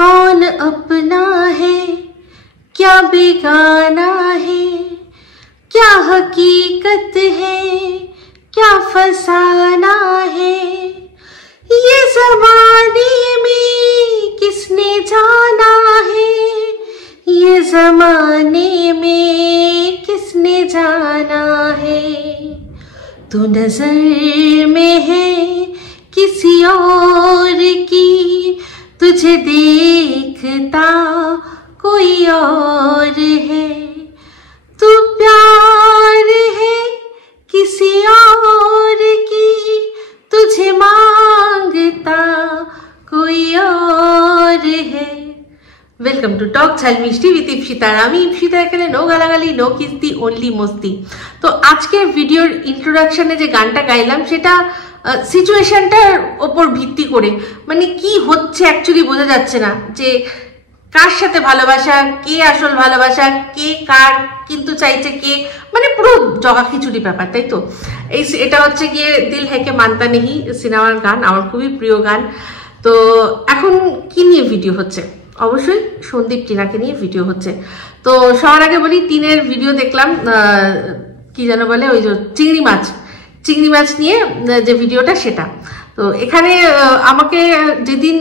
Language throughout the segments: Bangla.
कौन अपना है क्या बेगाना है, क्या हकीकत है क्या फसाना है, ये ज़माने में किसने जाना है, ये ज़माने में किसने जाना है। तू नजर में है किसी और की, तुझे देखता कोई और है। तू प्यार है किसी और की, तुझे मांगता कोई और है। वेलकम टू टॉक झाल मिष्टी विथ इप्सिता। আমি ইপসিতা, এখানে নো গালাগালি নো কিস্তি অনলি মস্তি। তো আজকের ভিডিওর ইন্ট্রোডাকশনে যে গানটা গাইলাম সেটা সিচুয়েশনটার ওপর ভিত্তি করে, মানে কি হচ্ছে অ্যাকচুয়ালি বোঝা যাচ্ছে না যে কার সাথে ভালোবাসা, কে আসল ভালোবাসা, কে কার কিন্তু চাইছে কে, মানে পুরো জগা খিচুড়ি ব্যাপার, তাই তো। এটা হচ্ছে গিয়ে দিল হ্যাকে মানতা নেহি সিনেমার গান, আমার খুবই প্রিয় গান। তো এখন কি নিয়ে ভিডিও হচ্ছে? অবশ্যই সন্দীপ টিনাকে নিয়ে ভিডিও হচ্ছে। তো সবার আগে বলি, টিনের ভিডিও দেখলাম, কি যেন বলে, ওই যে চিংড়ি মাছ নিয়ে যে ভিডিওটা, সেটা। তো এখানে আমাকে যেদিন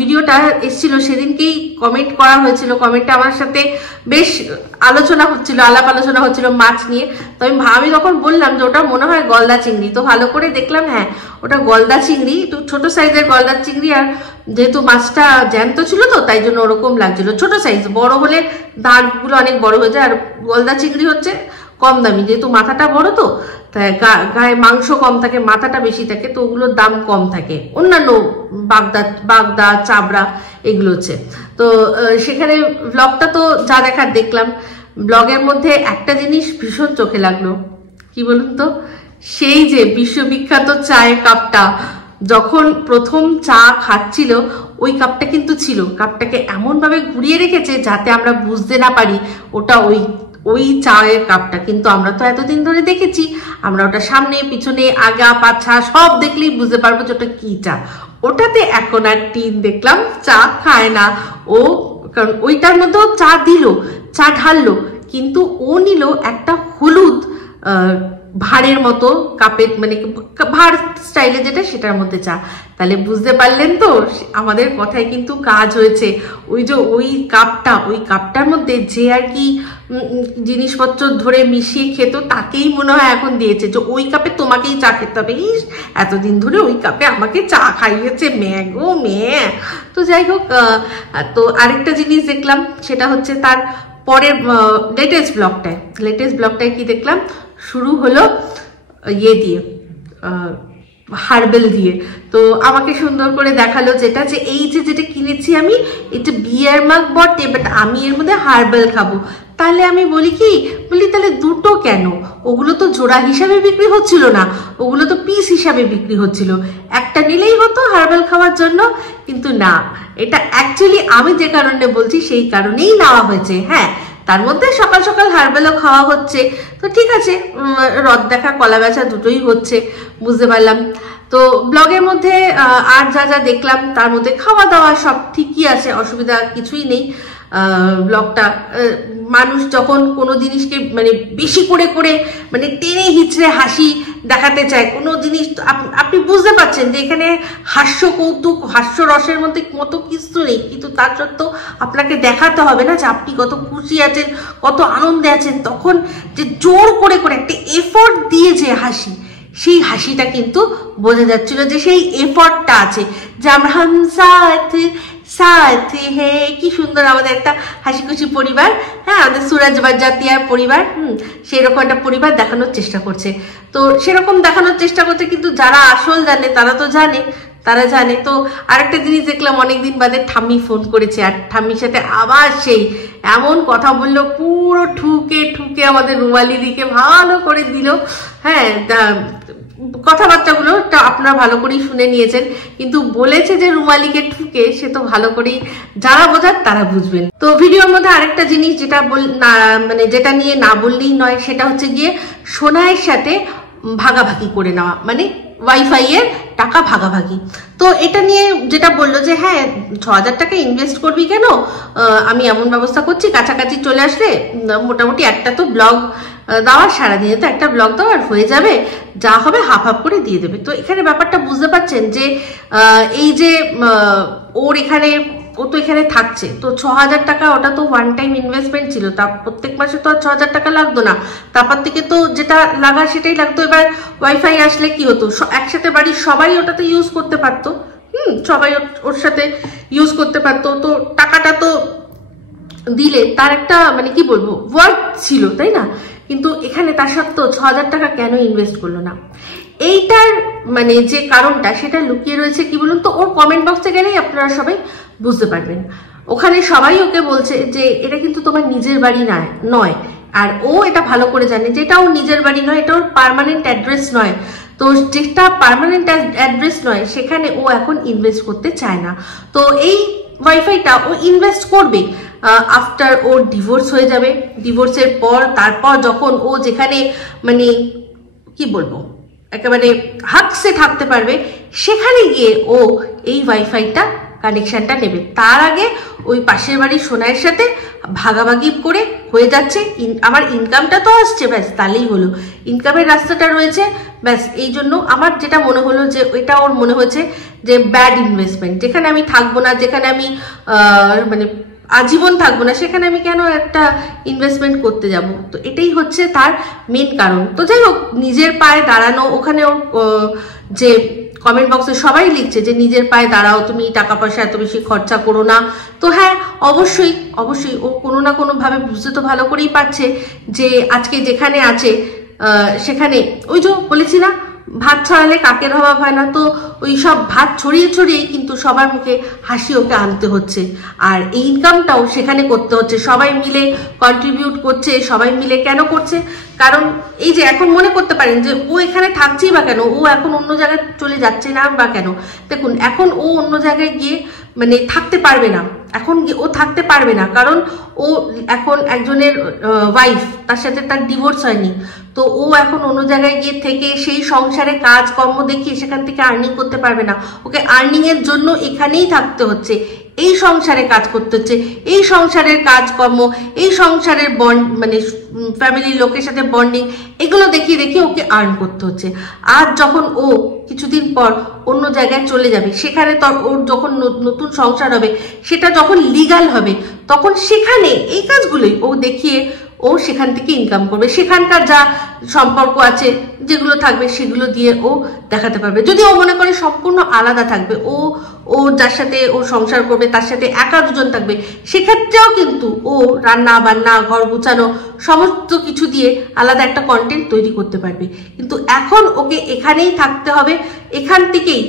ভিডিওটা এসেছিল সেদিনকেই কমেন্ট করা হয়েছিল, কমেন্টটা আমার সাথে বেশ আলোচনা হচ্ছিল মাছ নিয়ে। তো আমি তখন বললাম যে ওটা মনে হয় গলদা চিংড়ি। তো ভালো করে দেখলাম, হ্যাঁ ওটা গলদা চিংড়ি, একটু ছোট সাইজের গলদা চিংড়ি। আর যেহেতু মাছটা জ্যান্ত ছিল তো তাই জন্য ওরকম লাগছিল, ছোট সাইজ। বড় হলে দাঁড়গুলো অনেক বড় হয়ে যায়। আর গলদা চিংড়ি হচ্ছে কম দামি, যেহেতু মাথাটা বড় তো তাই গায়ে মাংস কম থাকে, মাথাটা বেশি থাকে, তো ওগুলোর দাম কম থাকে। অন্যান্য বাগদা চাবড়া এগুলো হচ্ছে। তো সেখানে ব্লগটা তো যা দেখার দেখলাম। ব্লগের মধ্যে একটা জিনিস ভীষণ চোখে লাগলো, কি বলুন তো, সেই যে বিশ্ববিখ্যাত চায়ের কাপটা যখন প্রথম চা খাচ্ছিল, ওই কাপটা কিন্তু ছিল, কাপটাকে এমন ভাবে ঘুরিয়ে রেখেছে যাতে আমরা বুঝতে না পারি ওটা ওই চায়ের কাপটা। কিন্তু আমরা তো এতদিন ধরে দেখেছি, আমরা ওটা সামনে পিছনে আগা পাছা সব দেখলেই বুঝতে পারবো যে ওটা কি চা। ওটাতে এখন আর টিন দেখলাম চা খায় না ও, কারণ ওইটার মধ্যেও চা দিল, চা ঢাললো, কিন্তু ও নিল একটা হলুদ ভাঁড়ের মতো কাপের, মানে ভাঁড় স্টাইলে যেটা, সেটার মধ্যে চা। তাহলে বুঝতে পারলেন তো আমাদের কথায় কিন্তু কাজ হয়েছে। ওই যে ওই কাপটার মধ্যে যে আর কি জিনিসপত্র ধরে মিশিয়ে খেত, তাকেই মনে হয় এখন দিয়েছে যে ওই কাপে তোমাকেই চা খেতে হবে। এতদিন ধরে ওই কাপে আমাকে চা খাইয়েছে, ম্যাগো ম্যা। তো যাই হোক, তো আরেকটা জিনিস দেখলাম, সেটা হচ্ছে তার পরের লেটেস্ট ব্লগটায় কি দেখলাম, শুরু হলো ইয়ে দিয়ে, হার্বেল দিয়ে। তো আমাকে সুন্দর করে দেখালো যেটা, যে এই যেটা কিনেছি আমি, এটা বিয়ার মাগ বটে, বাট আমি এর মধ্যে হার্বেল খাবো। তাহলে আমি বলি তাহলে দুটো কেন? ওগুলো তো জোড়া হিসাবে বিক্রি হচ্ছিল না, ওগুলো তো পিস হিসাবে বিক্রি হচ্ছিল, একটা নিলেই হতো হার্বেল খাওয়ার জন্য। কিন্তু না, এটা অ্যাকচুয়ালি আমি যে কারণে বলছি সেই কারণেই নেওয়া হয়েছে। হ্যাঁ, তার মধ্যে সকাল সকাল হার্বেলও খাওয়া হচ্ছে, তো ঠিক আছে, রদ দেখা কলা বেচা দুটোই হচ্ছে, বুঝতে পারলাম। তো ব্লগের মধ্যে আর যা দেখলাম তার মধ্যে খাওয়া দাওয়া সব ঠিকই আছে, অসুবিধা কিছুই নেই। ব্লগটা মানুষ যখন কোনো জিনিসকে মানে বেশি করে মানে টেনে হিচড়ে হাসি দেখাতে চায়, কোনো জিনিস আপনি বুঝতে পারছেন যে এখানে হাস্য কৌতুক হাস্য রসের মধ্যে মতো কিছু নেই, কিন্তু তার সত্ত্বেও আপনাকে দেখাতে হবে না যে আপনি কত খুশি আছেন, কত আনন্দে আছেন। তখন যে জোর করে একটা এফোর্ট দিয়ে যে হাসি, সেই হাসিটা কিন্তু বোঝা যাচ্ছিল যে সেই এফর্টটা আছে, যে আমরা হাম সাথ হে, কি সুন্দর আমাদের একটা হাসি খুশি পরিবার। হ্যাঁ, আমাদের সুরজ বাজাতিয়ার পরিবার, সেরকম একটা পরিবার দেখানোর চেষ্টা করছে। তো সেরকম দেখানোর চেষ্টা করছে, কিন্তু যারা আসল জানে তারা জানে। তো আরেকটা জিনিস দেখলাম, অনেকদিন বাদে ঠাম্মি ফোন করেছে, আর ঠাম্মির সাথে আবার সেই এমন কথা বললো, পুরো ঠুকে আমাদের রুমালি দিকে ভালো করে দিল। হ্যাঁ, কথাবার্তাগুলো আপনারা ভালো করেই শুনে নিয়েছেন, কিন্তু বলেছে যে রুমালিকে ঠুকে, সে তো ভালো করেই যারা বোঝার তারা বুঝবেন। তো ভিডিওর মধ্যে আরেকটা জিনিস যেটা নিয়ে না বললেই নয়, সেটা হচ্ছে গিয়ে সোনাইয়ের সাথে ভাগাভাগি করে নেওয়া, মানে ওয়াইফাই এর টাকা ভাগাভাগি। তো এটা নিয়ে যেটা বললো যে হ্যাঁ 6,000 টাকা ইনভেস্ট করবি কেন, আমি এমন ব্যবস্থা করছি কাছাকাছি চলে আসলে মোটামুটি একটা তো ব্লগ দেওয়ার, সারাদিনে তো একটা ব্লগ দেওয়ার হয়ে যাবে, যা হবে হাফ হাফ করে দিয়ে দেবে। তো এখানে ব্যাপারটা বুঝতে পারছেন যে এই যে ওর এখানে ও তো এখানে থাকছে, তো 6,000 টাকা ওটা তো ওয়ান টাইম ইনভেস্টমেন্ট ছিল, তা প্রত্যেক মাসে তো আর 6,000 টাকা লাগতো না, তারপর থেকে তো যেটা লাগা সেটাই লাগতো। এবার ওয়াইফাই আসলে কি হতো, একসাথে বাড়ির সবাই ওটাতে ইউজ করতে পারতো, সবাই ওর সাথে ইউজ করতে পারতো, তো টাকাটা তো দিলে তার একটা মানে কি বলবো ওয়ার্থ ছিল, তাই না? কিন্তু এখানে তার সত্ত্বেও 6,000 টাকা কেন ইনভেস্ট করলো না, এইটার মানে যে কারণটা সেটা লুকিয়ে রয়েছে কি বলুন তো, ওর কমেন্ট বক্সে গেলেই আপনারা সবাই বুঝতে পারবেন। ওখানে সবাই ওকে বলছে যে এটা কিন্তু তোমার নিজের বাড়ি নয়, আর ও এটা ভালো করে জানে যে এটা ওর নিজের বাড়ি নয়, এটা ওর পার্মানেন্ট অ্যাড্রেস নয়। তো যেটা পার্মানেন্ট অ্যাড্রেস নয় সেখানে ও এখন ইনভেস্ট করতে চায় না। তো এই ওয়াইফাইটা ও ইনভেস্ট করবে আফটার ওর ডিভোর্স হয়ে যাবে, ডিভোর্সের পর তারপর যখন ও যেখানে মানে কি বলবো একেবারে হাকসে থাকতে পারবে সেখানে গিয়ে ও এই ওয়াইফাইটা কানেকশনটা নেবে। তার আগে ওই পাশের বাড়ির সোনাইয়ের সাথে ভাগাভাগি করে হয়ে যাচ্ছে, আমার ইনকামটা তো আসছে, ব্যাস তাহলেই হলো, ইনকামের রাস্তাটা রয়েছে, ব্যাস। এই জন্য আমার যেটা মনে হলো যে এটা ওর মনে হয়েছে যে ব্যাড ইনভেস্টমেন্ট, যেখানে আমি থাকবো না, যেখানে আমি মানে আজীবন থাকবো না, সেখানে আমি কেন একটা ইনভেস্টমেন্ট করতে যাব। তো এটাই হচ্ছে তার মেন কারণ। তো যাই হোক, নিজের পায়ে দাঁড়ানো, ওখানে যে কমেন্ট বক্সে সবাই লিখছে যে নিজের পায়ে দাঁড়াও, তুমি টাকা পয়সা এত বেশি খরচা করো না। তো হ্যাঁ অবশ্যই অবশ্যই ও কোনো না কোনো ভাবে বুঝতে তো ভালো করেই পারছে যে আজকে যেখানে আছে সেখানে ওই যে বলেছি না ভাত ছড়ালে কাকের অভাব হয় না, তো ওই সব ভাত ছড়িয়ে ছড়িয়েই কিন্তু সবার মুখে হাসি ওকে আনতে হচ্ছে, আর এই ইনকামটাও সেখানে করতে হচ্ছে, সবাই মিলে কন্ট্রিবিউট করছে। সবাই মিলে কেন করছে, কারণ এই যে এখন মনে করতে পারেন যে ও এখানে থাকছেই বা কেন, ও এখন অন্য জায়গায় চলে যাচ্ছে না বা কেন। দেখুন এখন ও অন্য জায়গায় গিয়ে মানে থাকতে পারবে না, এখন ও থাকতে পারবে না, কারণ ও এখন একজনের ওয়াইফ, তার সাথে তার ডিভোর্স হয়নি। তো ও এখন অন্য জায়গায় গিয়ে থেকে সেই সংসারে কাজকর্ম দেখিয়ে সেখান থেকে আর্নিং করতে পারবে না, ওকে আর্নিং এর জন্য এখানেই থাকতে হচ্ছে, এই সংসারে কাজ করতে হচ্ছে, এই সংসারের কাজকর্ম, এই সংসারের বন্ড মানে ফ্যামিলির লোকের সাথে বন্ডিং, এগুলো দেখিয়ে দেখিয়ে ওকে আর্ন করতে হচ্ছে। আর যখন ও কিছুদিন পর অন্য জায়গায় চলে যাবে, সেখানে ওর যখন নতুন সংসার হবে, সেটা যখন লিগাল হবে, তখন সেখানে এই কাজগুলোই ও দেখিয়ে ও সেখান থেকে ইনকাম করবে, সেখানকার যা সম্পর্ক আছে যেগুলো থাকবে সেগুলো দিয়ে ও দেখাতে পারবে। যদি ও মনে করে সম্পূর্ণ আলাদা থাকবে, ও যার সাথে ও সংসার করবে তার সাথে একা দুজন থাকবে, সেক্ষেত্রেও কিন্তু ও রান্না বান্না ঘর গুছানো সমস্ত কিছু দিয়ে আলাদা একটা কন্টেন্ট তৈরি করতে পারবে। কিন্তু এখন ওকে এখানেই থাকতে হবে, এখান থেকেই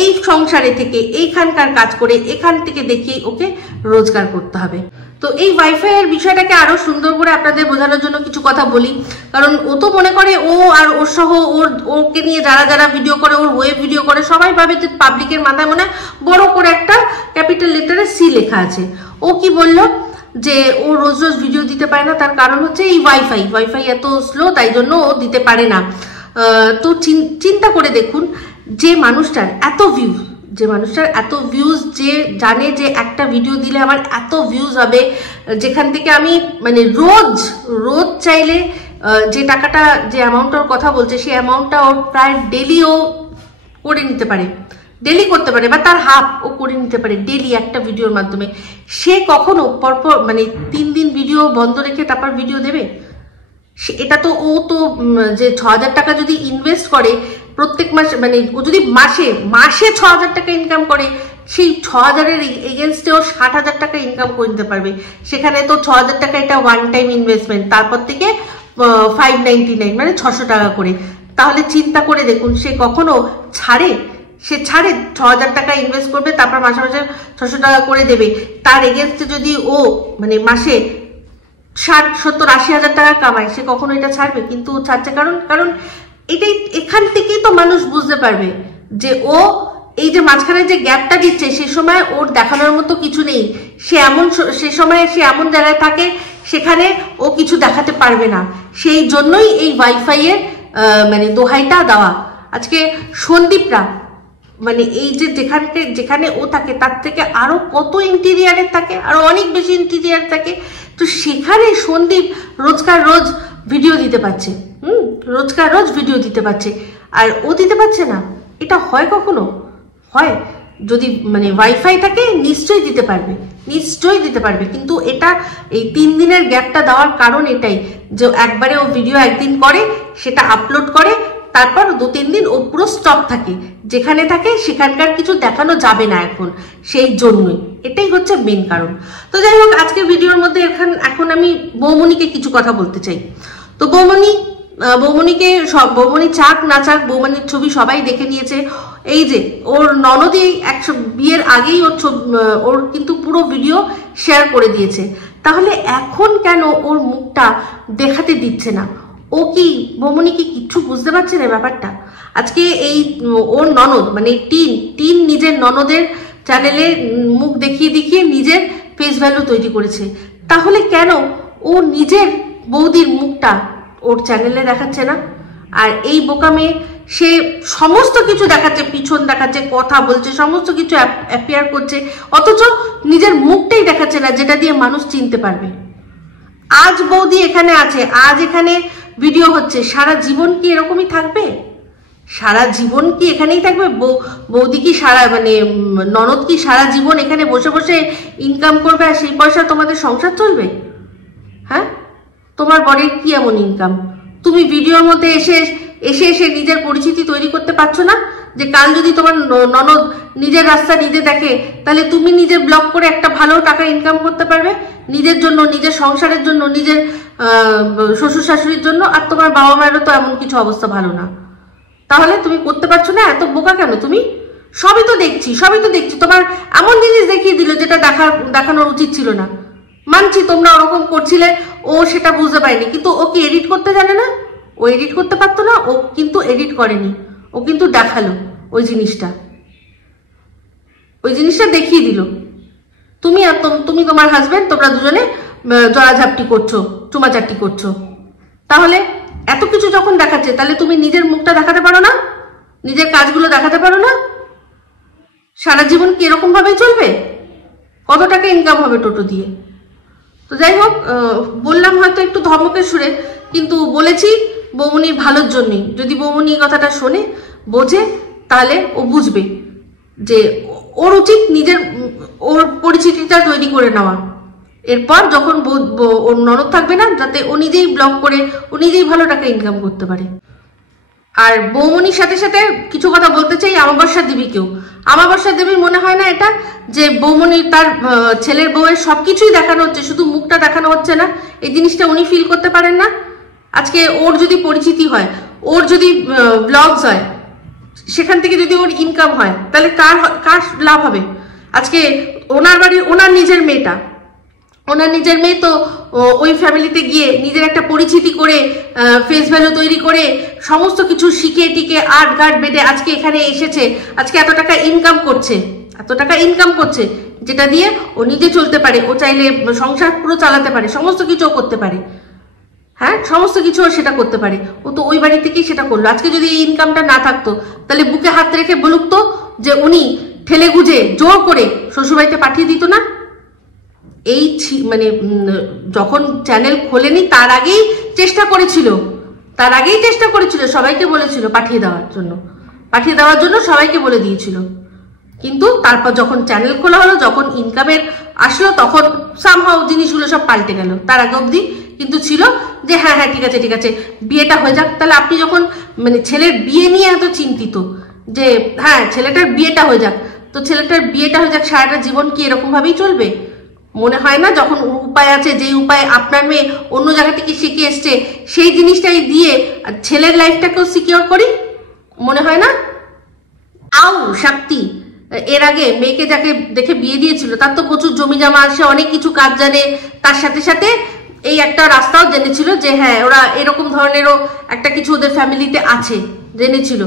এই সংসারে থেকে এইখানকার কাজ করে এখান থেকে দেখিয়ে ওকে রোজগার করতে হবে। তো এই ওয়াইফাই এর বিষয়টাকে আরো সুন্দর করে আপনাদের বোঝানোর জন্য কিছু কথা বলি, কারণ ও তো মনে করে ও আর ওর সহ ওকে নিয়ে যারা যারা ভিডিও করে, ওর ওয়েব ভিডিও করে, সবাই ভাবে যে পাবলিকের মাথায় মনে বড় করে একটা ক্যাপিটাল লেটারে সি লেখা আছে। ও কি বললো যে ও রোজ রোজ ভিডিও দিতে পারে না, তার কারণ হচ্ছে এই ওয়াইফাই এত স্লো, তাই জন্য ও দিতে পারে না। তো চিন্তা করে দেখুন, যে মানুষটার এত ভিউজ, যে জানে যে একটা ভিডিও দিলে আমার এত ভিউজ হবে, যেখান থেকে আমি মানে রোজ চাইলে যে টাকাটা, যে অ্যামাউন্টটার কথা বলছে, সেই অ্যামাউন্টটা ওর প্রায় ডেলি ও করে নিতে পারে, ডেলি করতে পারে, বা তার হাফ ও করে নিতে পারে ডেলি একটা ভিডিওর মাধ্যমে। সে কখনো পরপর মানে 3 দিন ভিডিও বন্ধ রেখে তারপর ভিডিও দেবে? এটা তো ও তো যে 6,000 টাকা যদি ইনভেস্ট করে প্রত্যেক মাসে, মানে ও যদি মাসে 6,000 টাকা ইনকাম করে, সেই 6,000-এর এগেনস্টে ও 60,000 টাকা ইনকাম করে নিতে পারবে। সেখানে তো 6,000 টাকা এটা ওয়ান টাইম ইনভেস্টমেন্ট, তারপর থেকে 599 মানে 600 টাকা করে। তাহলে চিন্তা করে দেখুন, সে কখনো ছাড়ে? 6,000 টাকা ইনভেস্ট করবে, তারপর মাসে মাসে 600 টাকা করে দেবে। তার এগেনস্টে যদি ও মানে মাসে 60, 70, 80,000 টাকা কামায়, সে কখনো এটা ছাড়বে? কিন্তু ছাড়ছে, কারণ এটাই, এখান থেকেই তো মানুষ বুঝতে পারবে যে ও এই যে মাঝখানে যে গ্যাপটা দিচ্ছে, সে সময় ওর দেখানোর মতো কিছু নেই। সে সময় সে এমন জায়গায় থাকে সেখানে ও কিছু দেখাতে পারবে না। সেই জন্যই এই ওয়াইফাই এর মানে দোহাইটা দেওয়া। আজকে সন্দীপরা মানে এই যে যেখানে ও থাকে তার থেকে আরো কত ইন্টেরিয়ারে থাকে, আরো অনেক বেশি ইন্টেরিয়ার থাকে। তো সেখানে সন্দীপ রোজকার রোজ ভিডিও দিতে পারছে, রোজকার রোজ ভিডিও দিতে পারছে, আর ও দিতে পারছে না। এটা হয় কখনো? হয় যদি মানে ওয়াইফাই থাকে নিশ্চয়ই দিতে পারবে, নিশ্চয়ই দিতে পারবে। কিন্তু এটা এই 3 দিনের গ্যাপটা দেওয়ার কারণ এটাই যে একবারে ও ভিডিও একদিন করে, সেটা আপলোড করে, তারপর 2-3 দিন ও পুরো স্টপ থাকে, যেখানে থাকে সেখানকার কিছু দেখানো যাবে না এখন, সেই জন্যই। এটাই হচ্ছে মেন কারণ। তো যাই হোক, আজকে ভিডিওর মধ্যে এখন আমি বৌমনিকে কিছু কথা বলতে চাই। তো বৌমনিকে বৌমনি চাক না চাক, বৌমনির ছবি সবাই দেখে নিয়েছে। এই যে ওর ননদি বিয়ের আগেই ওর কিন্তু পুরো ভিডিও শেয়ার করে দিয়েছে। তাহলে এখন কেন ওর মুখটা দেখাতে দিচ্ছে না? ও কি বৌমনি কি কিচ্ছু বুঝতে পারছে না ব্যাপারটা? আজকে এই ওর ননদ মানে টিন নিজের ননদের চ্যানেলে মুখ দেখিয়ে নিজের ফেস ভ্যালু তৈরি করেছে। তাহলে কেন ও নিজের বৌদির মুখটা ওর চ্যানেলে দেখাচ্ছে না? আর এই বোকা মেয়ে সে সমস্ত কিছু দেখাচ্ছে, পিছন দেখাচ্ছে, কথা বলছে, সমস্ত কিছু অ্যাপিয়ার করছে, অথচ নিজের মুখটাই দেখাচ্ছে না, যেটা দিয়ে মানুষ চিনতে পারবে। আজ বৌদি এখানে আছে, আজ এখানে ভিডিও হচ্ছে, সারা জীবন কি এরকমই থাকবে? সারা জীবন কি এখানেই থাকবে? বৌদি কি ননদ কি সারা জীবন এখানে বসে বসে ইনকাম করবে আর সেই পয়সা তোমাদের সংসার চলবে? হ্যাঁ, তোমার বরের কি এমন ইনকাম? তুমি ভিডিওর মধ্যে এসে নিজের পরিচিতি তৈরি করতে পারছো না? যে কাল যদি তোমার ননদ নিজের রাস্তা নিজে দেখে, তাহলে তুমি নিজে ব্লগ করে একটা ভালো টাকা ইনকাম করতে পারবে নিজের জন্য, নিজের সংসারের জন্য, নিজের শ্বশুর শাশুড়ির জন্য। আর তোমার বাবা মায়েরও তো এমন কিছু অবস্থা ভালো না, তাহলে তুমি করতে পারছো না? এত বোকা কেন তুমি? সবই তো দেখছি। তোমার এমন জিনিস দেখিয়ে দিল যেটা দেখানোর উচিত ছিল না। মানছি তোমরা ওরকম করছিলে, ও সেটা বুঝতে পারেনি, কিন্তু ও কি এডিট করতে জানে না? ও এডিট করতে পারতো না? ও কিন্তু এডিট করেনি, ও কিন্তু দেখালো ওই জিনিসটা দেখিয়ে দিল। তুমি তোমার হাজবেন্ড, তোমরা দুজনে জড়াঝাপটি করছো, চুমাচাটি করছো। তাহলে এত কিছু যখন দেখাচ্ছে, তাহলে তুমি নিজের মুখটা দেখাতে পারো না? নিজের কাজগুলো দেখাতে পারো না? সারা জীবন কি এরকম ভাবেই চলবে? কত টাকা ইনকাম হবে টোটো দিয়ে? তো যাই হোক, বললাম হয়তো একটু ধমকের সুরে, কিন্তু বলেছি বৌমনির ভালোর জন্যই। যদি বৌমনি এই কথাটা শোনে, বোঝে, তাহলে ও বুঝবে যে ওর উচিত ওর পরিচিতিটা তৈরি করে নেওয়া। এরপর যখন ওর ননদ থাকবে না, যাতে ও নিজেই ব্লগ করে ও নিজেই ভালো টাকা ইনকাম করতে পারে। আর বৌমনির সাথে সাথে কিছু কথা বলতে চাই আমাবস্যা দেবীকেও। আমাবস্যা দেবীর মনে হয় না এটা যে বৌমনি তার ছেলের বউয়ের সবকিছুই দেখানো হচ্ছে, শুধু মুখটা দেখানো হচ্ছে না? এই জিনিসটা উনি ফিল করতে পারেন না? আজকে ওর যদি পরিচিতি হয়, ওর যদি ব্লগস হয়, সেখান থেকে যদি ওর ইনকাম হয়, তাহলে কার লাভ হবে? আজকে ওনার নিজের মেয়ে তো ওই ফ্যামিলিতে গিয়ে নিজের একটা পরিচিতি করে, ফেস ভ্যালু তৈরি করে, সমস্ত কিছু শিখে টিকে আট গাট বেঁধে আজকে এখানে এসেছে। আজকে এত টাকা ইনকাম করছে, যেটা দিয়ে ও নিজে চলতে পারে, ও চাইলে সংসার পুরো চালাতে পারে, সমস্ত কিছু করতে পারে। হ্যাঁ, সমস্ত কিছু সেটা করতে পারে। ও তো ওই বাড়ি থেকেই সেটা করলো। আজকে যদি এই ইনকামটা না থাকতো, তাহলে বুকে হাত রেখে বলুক তো যে উনি ঠেলে গুজে জোর করে শ্বশুরবাড়িতে পাঠিয়ে দিত না? যখন চ্যানেল খোলেনি তার আগেই চেষ্টা করেছিল, সবাইকে বলেছিল পাঠিয়ে দেওয়ার জন্য সবাইকে বলে দিয়েছিল। কিন্তু তারপর যখন চ্যানেল খোলা হলো, যখন ইনকামের আসলো, তখন সামহাও জিনিসগুলো সব পাল্টে গেল। তার আগে অবধি কিন্তু ছিল যে হ্যাঁ ঠিক আছে বিয়েটা হয়ে যাক। তাহলে আপনি যখন ছেলের বিয়ে নিয়ে এত চিন্তিত যে হ্যাঁ ছেলেটার বিয়েটা হয়ে যাক, তো ছেলেটার বিয়েটা হয়ে যাক, সারাটা জীবন কি এরকম ভাবেই চলবে? মনে হয় না যখন উপায় আছে, যেই উপায় আপনার মেয়ে অন্য জায়গা থেকে শিখে এসছে, সেই জিনিসটাই দিয়ে ছেলের লাইফটাকেও সিকিউর করি? মনে হয় না? শক্তি এর আগে মেয়েকে যাকে দেখে বিয়ে দিয়েছিল, তার তো প্রচুর জমি জমা আছে, অনেক কিছু কাজ জানে, তার সাথে সাথে এই একটা রাস্তাও জেনেছিল যে হ্যাঁ ওরা এরকম ধরনেরও একটা কিছু ওদের ফ্যামিলিতে আছে, জেনেছিল।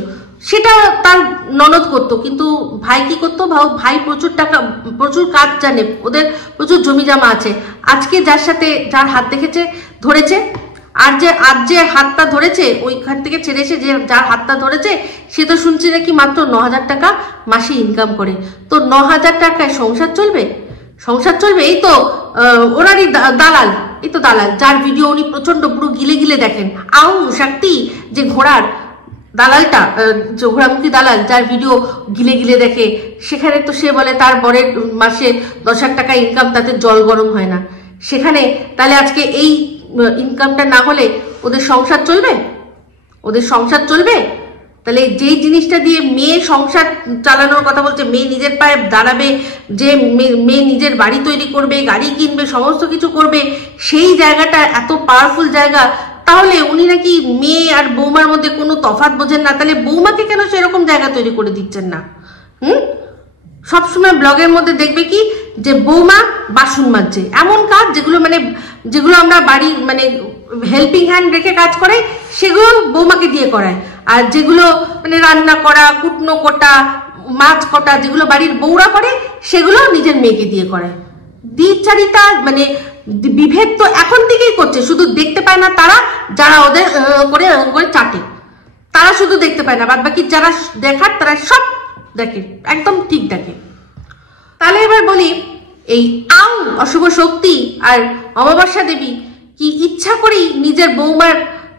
সেটা তার ননদ করতো, কিন্তু ভাই কি করতো? ভাই প্রচুর কাজ জানে, ওদের প্রচুর জমি জমা আছে। আজকে যার হাত ধরেছে, আজ যে হাতটা ধরেছে ওইখান থেকে ছেড়ে এসে যে যার হাতটা ধরেছে সে তো শুনছি নাকি মাত্র 9,000 টাকা মাসে ইনকাম করে। তো 9,000 টাকায় সংসার চলবে? সংসার চলবে? এই তো ওনারই দালাল, এই তো দালাল যার ভিডিও উনি প্রচন্ড পুরো গিলে গিলে দেখেন। আউ শক্তি যে ঘোড়ার দালালটা, ঘোড়ামুখী দালাল যার ভিডিও গিলে গিলে দেখে, সেখানে তো সে বলে তার বরের মাসে 10,000 টাকা ইনকাম, তাতে জল গরম হয় না। সেখানে তাহলে আজকে এই ইনকামটা না হলে ওদের সংসার চলবে? ওদের সংসার চলবে? তাহলে যেই জিনিসটা দিয়ে মেয়ে সংসার চালানোর কথা বলছে, মেয়ে নিজের পায়ে দাঁড়াবে, যে মেয়ে নিজের বাড়ি তৈরি করবে, গাড়ি কিনবে, সমস্ত কিছু করবে, সেই জায়গাটা এত পাওয়ারফুল জায়গা, তাহলে উনি নাকি মেয়ে আর বৌমার মধ্যে কোনো তফাৎ বোঝেন না। তাহলে বৌমাকে কেন সেরকম জায়গা তৈরি করে দিচ্ছেন না? সবসময় ব্লগের মধ্যে দেখবে কি যে বৌমা বাসন মাজছে, এমন কাজ যেগুলো আমরা বাড়ি হেল্পিং হ্যান্ড রেখে কাজ করে সেগুলো বৌমাকে দিয়ে করায়, আর যেগুলো রান্না করা, কুটনো কোটা, মাছ কটা যেগুলো বাড়ির বউরা করে সেগুলো নিজের মেয়েকে দিয়ে করায়। দ্বিচারিতা বিভেদ তো এখন থেকেই করছে, শুধু দেখতে পায় না তারা যারা ওদের করে চাটে, তারা শুধু দেখতে পায় না, বাদ বাকি যারা দেখার তারা সব দেখে, একদম ঠিক দেখে। তাহলে এবার বলি, এই অশুভ শক্তি আর অমাবস্যা দেবী কি ইচ্ছা করেই নিজের বৌমার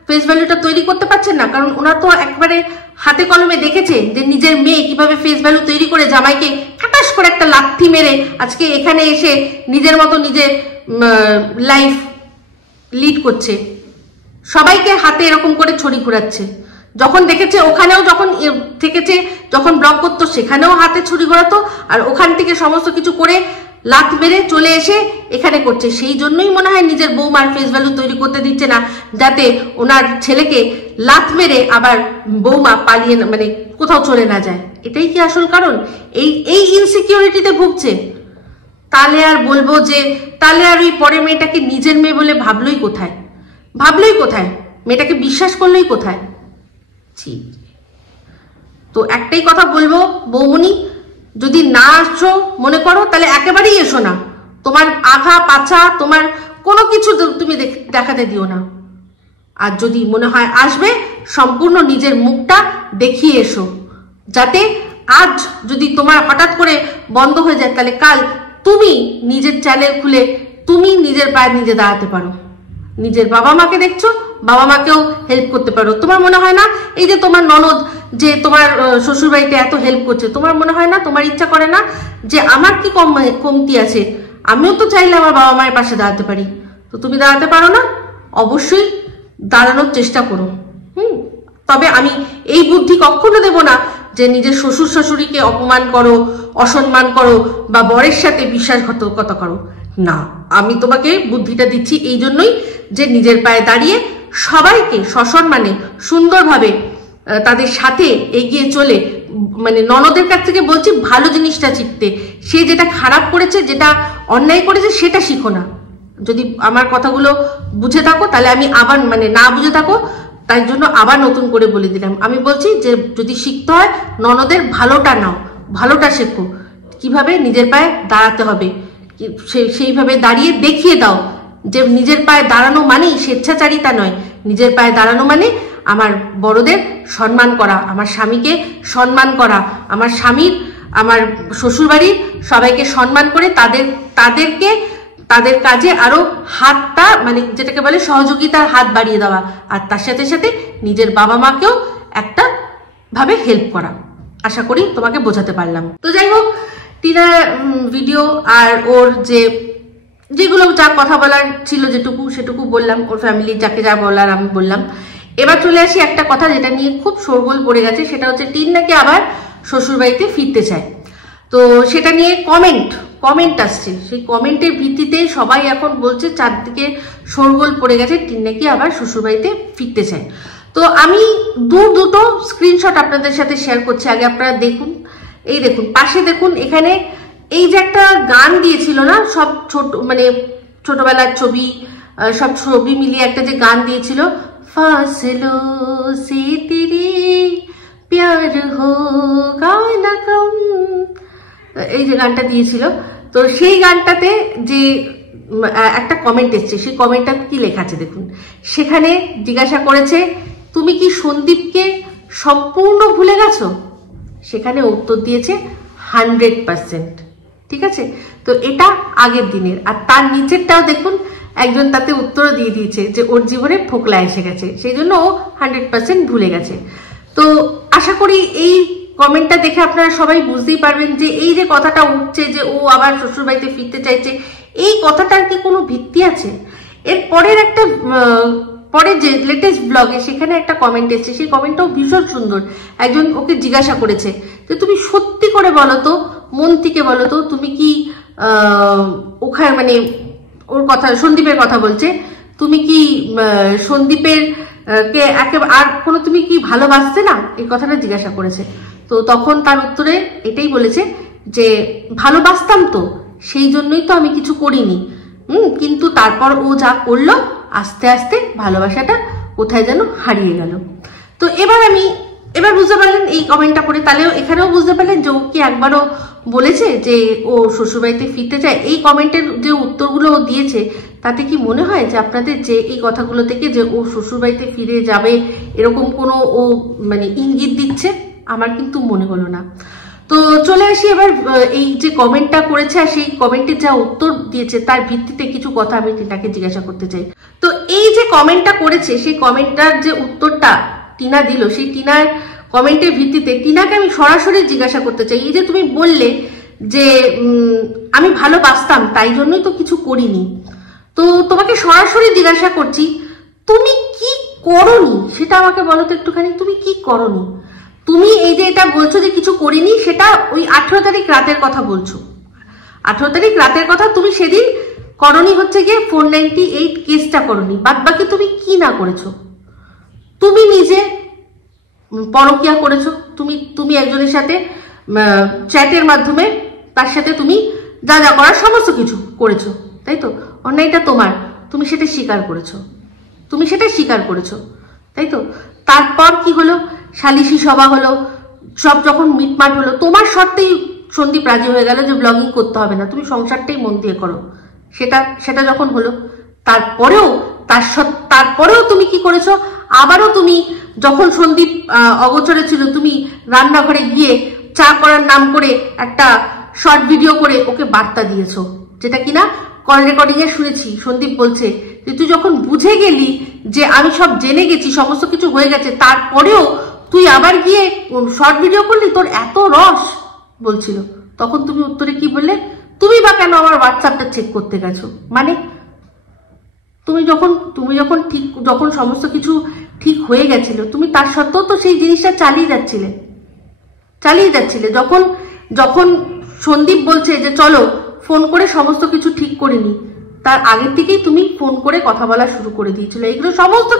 ফেস ভ্যালুটা তৈরি করতে পারছেন না? কারণ ওনার তো একবারে হাতে কলমে দেখেছে যে নিজের মেয়ে কিভাবে ফেস ভ্যালু তৈরি করে জামাইকে কাটাস করে একটা লাথি মেরে আজকে এখানে এসে নিজের মতো নিজের লাইফ লিড করছে, সবাইকে হাতে এরকম করে ছড়ি ঘোরাচ্ছে। যখন দেখেছে ওখানেও যখন থেকেছে, যখন ব্লগ করতো সেখানেও হাতে ছুরি ঘোরাতো, আর ওখান থেকে সমস্ত কিছু করে লাত মেরে চলে এসে এখানে করছে। সেই জন্যই মনে হয় নিজের বৌমার ফেস ভ্যালু তৈরি করতে দিচ্ছে না, যাতে ওনার ছেলেকে লাত মেরে আবার বৌমা পালিয়ে কোথাও চলে না যায়। এটাই কি আসল কারণ? এই ইনসিকিউরিটিতে ভুগছে। তাহলে আর বলবো যে তাহলে আর ওই পরে মেয়েটাকে নিজের মেয়ে বলে ভাবলোই কোথায়? মেয়েটাকে বিশ্বাস করলোই কোথায়? তো একটাই কথা বলবো, বৌমনি যদি না আসছো মনে করো তাহলে একেবারেই এসো না। তোমার আঘা পাছা তোমার কোনো কিছু তুমি দেখাতে দিও না। আর যদি মনে হয় আসবে, সম্পূর্ণ নিজের মুখটা দেখিয়ে এসো, যাতে আজ যদি তোমার হঠাৎ করে বন্ধ হয়ে যায় তাহলে কাল তুমি নিজের চ্যানেল খুলে তুমি নিজের পায়ে নিজে দাঁড়াতে পারো। নিজের বাবা মাকে দেখছো, বাবা মাকেও হেল্প করতে পারো। তোমার মনে হয় না এই যে তোমার ননদ যে তোমার শ্বশুর বাড়িতে এত হেল্প করছে, তোমার মনে হয় না, তোমার ইচ্ছা করে না যে আমার কি কমতি আছে, আমিও তো চাইলে আমার বাবা মায়ের পাশে দাঁড়াতে পারি? তো তুমি দাঁড়াতে পারো না? অবশ্যই দাঁড়ানোর চেষ্টা করো। তবে আমি এই বুদ্ধি কখনো দেব না যে নিজের শ্বশুর শাশুড়িকে অপমান করো, অসম্মান করো বা বরের সাথে বিশ্বাসঘাতকতা করো। না, আমি তোমাকে বুদ্ধিটা দিচ্ছি এই জন্যই যে নিজের পায়ে দাঁড়িয়ে সবাইকে সসম্মানে সুন্দরভাবে তাদের সাথে এগিয়ে চলে, ননদের কাছ থেকে বলছি ভালো জিনিসটা শিখতে। সে যেটা খারাপ করেছে, যেটা অন্যায় করেছে সেটা শিখো না। যদি আমার কথাগুলো বুঝে থাকো তাহলে আমি আবার না বুঝে থাকো তাই জন্য আবার নতুন করে বলে দিলাম। আমি বলছি যে যদি শিখতে হয় ননদের ভালোটা নাও, ভালোটা শেখো, কিভাবে নিজের পায়ে দাঁড়াতে হবে সেইভাবে দাঁড়িয়ে দেখিয়ে দাও যে নিজের পায়ে দাঁড়ানো মানেই স্বেচ্ছাচারিতা নয়। নিজের পায়ে দাঁড়ানো মানে আমার বড়দের সম্মান করা, আমার স্বামীকে সম্মান করা, আমার স্বামীর, আমার শ্বশুরবাড়ির সবাইকে সম্মান করে তাদেরকে তাদের কাজে আরো হাতটা যেটাকে বলে সহযোগিতার হাত বাড়িয়ে দেওয়া, আর তার সাথে সাথে নিজের বাবা মাকেও একটা ভাবে হেল্প করা। আশা করি তোমাকে বোঝাতে পারলাম। তো যাই হোক, টিনা ভিডিও আর ওর যেগুলো যা কথা বলার ছিল সেটুকু বললাম, ওর ফ্যামিলি যাকে যা বলার আমি বললাম। এবার চলে আসি একটা কথা যেটা নিয়ে খুব শোরগোল পড়ে গেছে, সেটা হচ্ছে টিন নাকি আবার শ্বশুরবাড়িতে ফিরতে চায়। তো সেটা নিয়ে কমেন্ট আসছে, সেই কমেন্টের ভিত্তিতে সবাই এখন বলছে চারদিকে শোরগোল পড়ে গেছে, টিন নাকি আবার শ্বশুরবাড়িতে ফিরতে চায়। তো আমি দুটো স্ক্রিনশট আপনাদের সাথে শেয়ার করছি, আগে আপনারা দেখুন। এই দেখুন, পাশে দেখুন, এখানে এই যে একটা গান দিয়েছিল না, সব ছোটবেলার ছবি, সব ছবি মিলিয়ে একটা যে গান দিয়েছিল, ফাসলো সে তেরে প্যার হোগা না কম, এই যে গানটা দিয়েছিল। তো সেই গানটাতে যে একটা কমেন্ট এসছে, সেই কমেন্টটা কি লেখা আছে দেখুন। সেখানে জিজ্ঞাসা করেছে তুমি কি সন্দীপকে সম্পূর্ণ ভুলে গেছো? সেখানে উত্তর দিয়েছে 100%। ঠিক আছে, তো এটা আগের দিনের। আর তার নিচেরটাও দেখুন, একজন তাতে উত্তর দিয়ে দিয়েছে যে ওর জীবনে ফোকলা এসে গেছে, সেই জন্য ও 100% ভুলে গেছে। তো আশা করি এই কমেন্টটা দেখে আপনারা সবাই বুঝতেই পারবেন যে এই যে কথাটা উঠছে যে ও আবার শ্বশুরবাড়িতে ফিরতে চাইছে, এই কথাটার কি কোনো ভিত্তি আছে? এর পরের একটা পরের যে লেটেস্ট ব্লগে সেখানে একটা কমেন্ট এসেছে, সেই কমেন্টটাও ভীষণ সুন্দর। একজন ওকে জিজ্ঞাসা করেছে যে তুমি সত্যি করে বলো তো, মন থেকে বলো তো, তুমি কি ওখানে মানে ওর কথা, সন্দীপের কথা বলছে, তুমি কি সন্দীপের কে আর কোনো তুমি কি ভালোবাসতে না, এই কথাটা জিজ্ঞাসা করেছে। তো তখন তার উত্তরে এটাই বলেছে যে ভালোবাসতাম তো, সেই জন্যই তো আমি কিছু করিনি। কিন্তু তারপর ও যা করলো, আস্তে আস্তে ভালোবাসাটা কোথায় যেন হারিয়ে গেল। তো এবার বুঝতে পারলেন এই কমেন্টটা পড়ে, তাহলেও এখানেও বুঝতে পারলেন যে ও কি একবারও বলেছে যে ও শ্বশুরবাড়িতে ফিরতে চায়? এই কমেন্টের যে উত্তরগুলো ও দিয়েছে তাতে কি মনে হয় যে আপনাদের যে এই কথাগুলো থেকে যে ও শ্বশুরবাড়িতে ফিরে যাবে এরকম কোনো ও মানে ইঙ্গিত দিচ্ছে? আমার কিন্তু মনে হলো না। তো চলে আসি এবার এই যে কমেন্টটা করেছে আর সেই কমেন্টের যা উত্তর দিয়েছে তার ভিত্তিতে কিছু কথা আমি টিনাকে জিজ্ঞাসা করতে চাই। তো এই যে কমেন্টটা করেছে সেই কমেন্টটার যে উত্তরটা টিনা দিল, সেই টিনার কমেন্টের ভিত্তিতে টিনাকে আমি সরাসরি জিজ্ঞাসা করতে চাই, এই যে তুমি বললে যে আমি ভালোবাসতাম তাই জন্যই তো কিছু করিনি, তো তোমাকে সরাসরি জিজ্ঞাসা করছি তুমি কি করনি সেটা আমাকে বলো তো একটুখানি। তুমি কি করনি? তুমি এই যে এটা বলছো যে কিছু করিনি, সেটা ওই 18 তারিখ রাতের কথা বলছো। 18 তারিখ রাতের কথা, তুমি সেদিন করনি হচ্ছে গিয়ে 498 কেসটা করনি, বাদ বাকি তুমি কি না করেছো? তুমি নিজে পরকিয়া করেছো, তুমি একজনের সাথে চ্যাটের মাধ্যমে তার সাথে তুমি যা যা করার সমস্ত কিছু করেছো, তাই তো? অন্যায়টা তোমার, তুমি সেটা স্বীকার করেছো, তাই তো? তারপর কি হলো? সালিশি সভা হলো, সব যখন মিটমাট হলো, তোমার শর্তেই সন্দীপ রাজি হয়ে গেল যে ব্লগিং করতে হবে না, তুমি সংসারটাই মন দিয়ে করো। সেটা যখন হলো, তারপরেও তুমি কি করেছো? আবারও তুমি যখন সন্দীপ অগোচরে ছিল, তুমি রান্নাঘরে গিয়ে চা করার নাম করে একটা শর্ট ভিডিও করে ওকে বার্তা দিয়েছো, যেটা কিনা কল রেকর্ডিং এ শুনেছি। সন্দীপ বলছে যে তুই যখন বুঝে গেলি যে আমি সব জেনে গেছি, সমস্ত কিছু হয়ে গেছে, তারপরেও তুই আবার গিয়ে শর্ট ভিডিও করলি, তোর এত রস বলছিল। তখন তুমি উত্তরে কি বললে? তুমি বা কেন আমার হোয়াটসঅ্যাপটা চেক করতে গেছো? মানে তুমি যখন সমস্ত কিছু ঠিক হয়ে গেছিল, তুমি তার সত্ত্বেও তো সেই জিনিসটা চালিয়ে যাচ্ছিলে। যখন সন্দীপ বলছে যে চলো, ফোন করে সমস্ত কিছু ঠিক করে নি, তার আগের থেকেই তুমি ফোন করে কথা বলা শুরু করে দিয়েছিল। এগুলো সমস্ত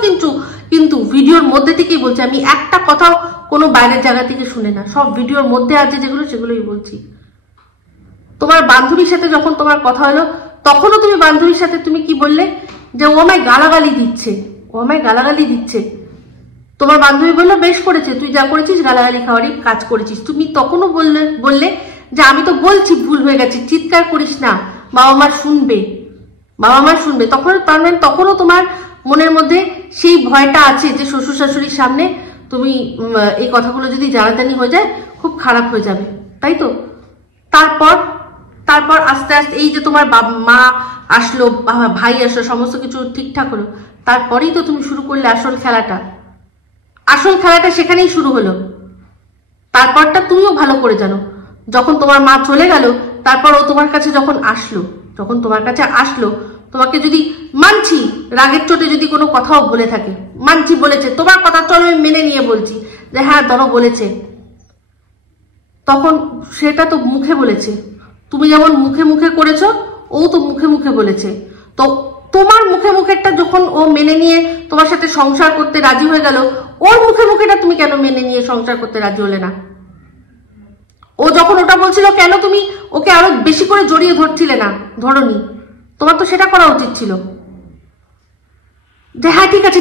কিন্তু ভিডিওর মধ্যে থেকেই বলছি, আমি একটা কথাও কোনো বাইরের জায়গা থেকে শুনে না, সব ভিডিওর মধ্যে আছে যেগুলো সেগুলোই বলছি। তোমার বান্ধবীর সাথে যখন তোমার কথা হলো, তখনও তুমি বান্ধবীর সাথে তুমি কি বললে? যে ও আমায় গালাগালি দিচ্ছে। তোমার বান্ধবী বললো বেশ করেছে, তুই যা করেছিস গালাগালি খাওয়ারই কাজ করেছিস। তুমি তখনও বললে যে আমি তো বলছি ভুল হয়ে গেছে, চিৎকার করিস না, বাবা মা শুনবে। তখনও তোমার মনের মধ্যে সেই ভয়টা আছে যে শ্বশুর শাশুড়ির সামনে তুমি এই কথাগুলো যদি জানাজানি হয়ে যায় খুব খারাপ হয়ে যাবে, তাই তো? তারপর আস্তে আস্তে এই যে তোমার মা আসলো, ভাই আসলো, সমস্ত কিছু ঠিকঠাক হলো, তারপরেই তো তুমি শুরু করলে আসল খেলাটা সেখানেই শুরু হলো। তারপরটা তুমিও ভালো করে জানো, যখন তোমার মা চলে গেল, তারপর ও তোমার কাছে যখন আসলো, তোমাকে যদি মানছি রাগের চোটে যদি কোনো কথাও বলে থাকে, মানছি বলেছে, তোমার কথা চলো আমি মেনে নিয়ে বলছি যে হ্যাঁ ধরো বলেছে, তখন সেটা তো মুখে বলেছে। তুমি যেমন মুখে করেছো, ও তো মুখে বলেছে। তো তোমার মুখেরটা যখন ও মেনে নিয়ে তোমার সাথে সংসার করতে রাজি হয়ে গেল, ওর মুখেটা তুমি কেন মেনে নিয়ে সংসার করতে রাজি হলে না? ও যখন ওটা বলছিল, কেন তুমি ওকে আরো বেশি করে জড়িয়ে ধরছিলে না? ধরনি? তোমার তো সেটা করা উচিত ছিল, যে হ্যাঁ ঠিক আছে,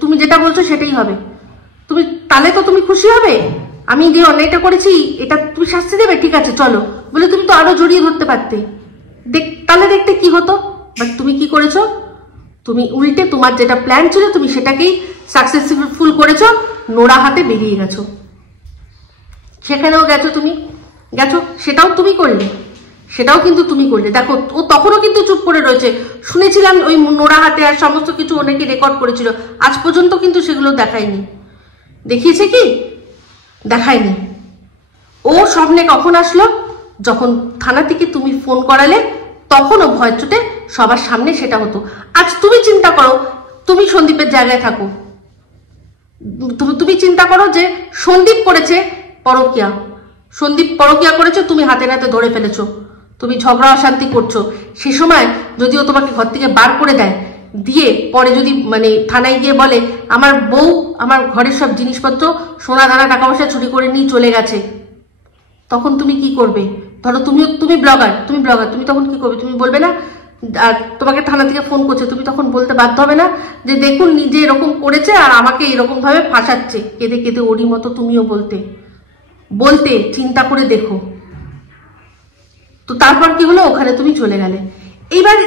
তুমি যেটা বলছো সেটাই হবে। তাহলে তো তুমি খুশি হবে, আমি যে অন্যায়টা করেছি এটা তুমি শাস্তি দেবে, ঠিক আছে চলো বলে তুমি তো আরো জড়িয়ে ধরতে পারতে, তাহলে দেখতে কি হতো? বাট তুমি কি করেছো, তুমি উল্টে তোমার যেটা প্ল্যান ছিল তুমি সেটাকেই সাকসেসফুল করেছো, নোড়া হাতে বেরিয়ে গেছো। সেখানেও গেছো তুমি, গেছো, সেটাও তুমি করলে, সেটাও কিন্তু তুমি করলে। দেখো ও তখনও কিন্তু চুপ করে রয়েছে, শুনেছিলাম ওই নোড়া হাতে আর সমস্ত কিছু অনেকে রেকর্ড করেছিল, আজ পর্যন্ত কিন্তু সেগুলো দেখায়নি। দেখিয়েছে কি? দেখায়নি। ও স্বপ্নে কখন আসলো? যখন থানা থেকে তুমি ফোন করালে তখনও ভয় চোটে সবার সামনে সেটা হতো। আজ তুমি চিন্তা করো, তুমি সন্দীপের জায়গায় থাকো, তুমি চিন্তা করো যে সন্দীপ করেছে পরকিয়া, সন্দীপ পরকিয়া করেছে, তুমি হাতে নাতে ধরে ফেলেছো, তুমি ঝগড়া অশান্তি করছো। সে সময় যদিও তোমাকে ঘর থেকে বার করে দেয়, দিয়ে পরে যদি মানে থানায় গিয়ে বলে আমার বউ আমার ঘরের সব জিনিসপত্র সোনা দানা টাকা পয়সা চুরি করে নিয়ে চলে গেছে, তখন তুমি কি করবে? ধরো তুমি ব্লগার, তুমি তখন কি করবে? তুমি বলবে না, আর তোমাকে থানা থেকে ফোন করছে, তুমি তখন বলতে বাধ্য হবে না যে দেখুন নিজে এরকম করেছে আর আমাকে এরকম ভাবে ফাঁসাচ্ছে, কেঁদে কেঁদে ওরই মতো তুমিও বলতে চিন্তা করে দেখো। তো তারপর কি হলো? ওখানে তুমি চলে গেলে। এবার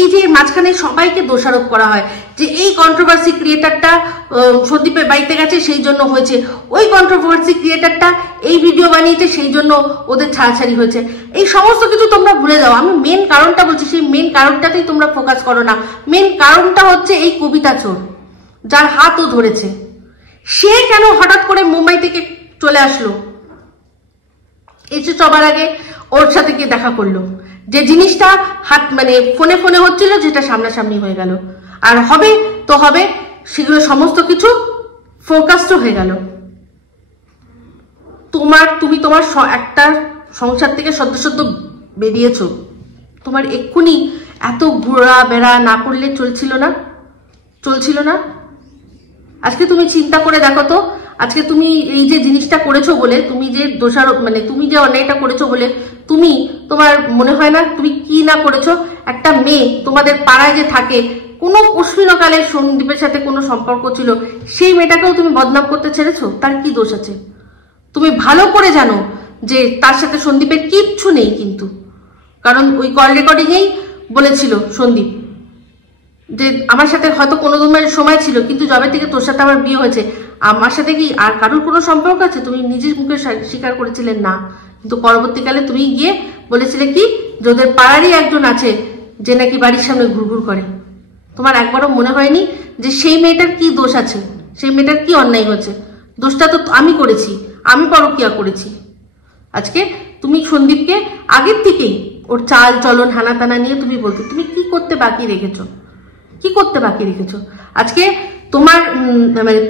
এই যে মাঝখানে সবাইকে দোষারোপ করা হয় যে এই কন্ট্রোভার্সি ক্রিয়েটারটা সন্দীপের বাড়িতে গেছে সেই জন্য হয়েছে, ওই কন্ট্রোভার্সি ক্রিয়েটারটা এই ভিডিও বানিয়েছে সেই জন্য ওদের ছাড়াছাড়ি হয়েছে। এই সমস্ত কিছু তোমরা ভুলে যাও। আমি মেন কারণটা বলছি, সেই মেন কারণটাতেই তোমরা ফোকাস করো না। মেন কারণটা হচ্ছে এই কবিতা চোর, যার হাত ও ধরেছে। সে কেন হঠাৎ করে মুম্বাই থেকে চলে আসলো? এসে সবার আগে ওর সাথে গিয়ে দেখা করলো, যে জিনিসটা হাত মানে ফোনে ফোনে হচ্ছিল যেটা সামনাসামনি হয়ে গেল, আর হবে তো হবে, সেগুলো সমস্ত কিছু ফোকাসড হয়ে গেল। তুমি তোমার একটা সংসার থেকে সদ্য বেরিয়েছো, তোমার এক্ষুনি এত ঘোরা বেড়া না করলে চলছিল না। আজকে তুমি চিন্তা করে দেখো তো, আজকে তুমি এই যে জিনিসটা করেছো বলে, তুমি যে দোষারোপ মানে তুমি যে অন্যায়টা করেছো বলে তোমার মনে হয় না তুমি কি না করেছো? একটা মেয়ে তোমাদের পাড়ায় যে থাকে, কোনো অশ্লীলকালে সন্দীপের সাথে কোনো সম্পর্ক ছিল, সেই মেয়েটাকেও তুমি বদনাম করতে ছেড়েছো। তার কি দোষ আছে? তুমি ভালো করে জানো যে তার সাথে সন্দীপের কিচ্ছু নেই, কিন্তু কারণ ওই কল রেকর্ডিংয়েই বলেছিল সন্দীপ যে আমার সাথে হয়তো কোনো সময় ছিল, কিন্তু যবে থেকে তোর সাথে আমার বিয়ে হয়েছে আমার সাথে কি আর কারোর কোনো সম্পর্ক আছে? তুমি নিজের মুখে স্বীকার করেছিলেন না, কিন্তু পরবর্তীকালে তুমি গিয়ে বলেছিলে কি যে ওদের পাড়ারই একজন আছে যে নাকি বাড়ির সামনে ঘুরঘুর করে। তোমার একবারও মনে হয়নি যে সেই মেয়েটার কি দোষ আছে, সেই মেয়েটার কি অন্যায় হয়েছে? দোষটা তো আমি করেছি, আমি পরকিয়া করেছি। আজকে তুমি সন্দীপকে আগের থেকেই ওর চাল চলন হানা টানা নিয়ে তুমি বলতে, তুমি কি করতে বাকি রেখেছো? আজকে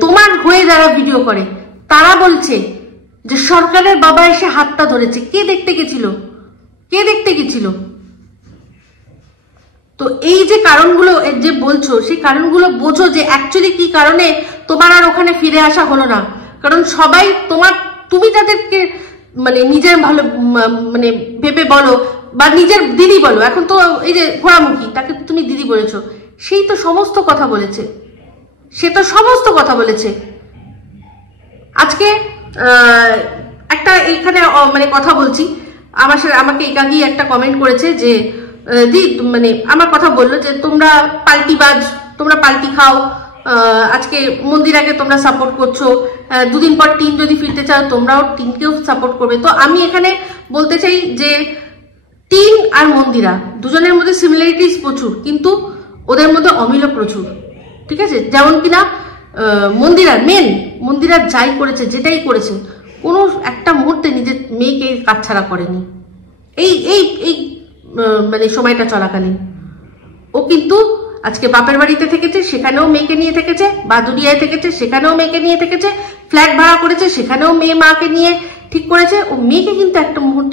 তোমার হয়ে যারা ভিডিও করে তারা বলছে যে সরকারের বাবা এসে হাতটা ধরেছে। কে দেখতে গেছিল? তো এই যে কারণগুলো যে বলছো, সেই কারণগুলো বোঝো যে অ্যাকচুয়ালি কি কারণে তোমার আর ওখানে ফিরে আসা হলো না। কারণ সবাই তুমি যাদেরকে মানে নিজের ভালো মানে ভেবে বলো বা নিজের দিদি বলো, এখন তো এই যে ঘোড়ামুখী তাকে তুমি দিদি বলেছো, সেই তো সমস্ত কথা বলেছে। আজকে একটা এইখানে মানে কথা বলছি, আমাকে একাকি একটা কমেন্ট করেছে যে দি মানে আমার কথা বললো যে তোমরা পাল্টি খাও, আজকে মন্দিরাকে তোমরা সাপোর্ট করছো, দুদিন পর টিন যদি ফিরতে চাও তোমরাও টিনকেও সাপোর্ট করবে। তো আমি এখানে বলতে চাই যে টিন আর মন্দিরা দুজনের মধ্যে সিমিলারিটিস প্রচুর, কিন্তু ওদের মধ্যে অমিলও প্রচুর, ঠিক আছে? যেমন কিনা মন্দিরা যাই করেছে, যেটাই করেছে, কোনো একটা মুহূর্তে নিজের মেয়েকে কাটছাড়া করেনি। এই মানে সময়টা চলাকালীন ও কিন্তু আজকে বাপের বাড়িতে থেকেছে, সেখানেও মেয়েকে নিয়ে থেকেছে, বাদুরিয়ায় থেকেছে, সেখানেও মেয়েকে নিয়ে থেকেছে, ফ্ল্যাট ভাড়া করেছে, সেখানেও মাকে নিয়ে ঠিক করেছে। ও মেয়েকে কিন্তু একটা মুহূর্ত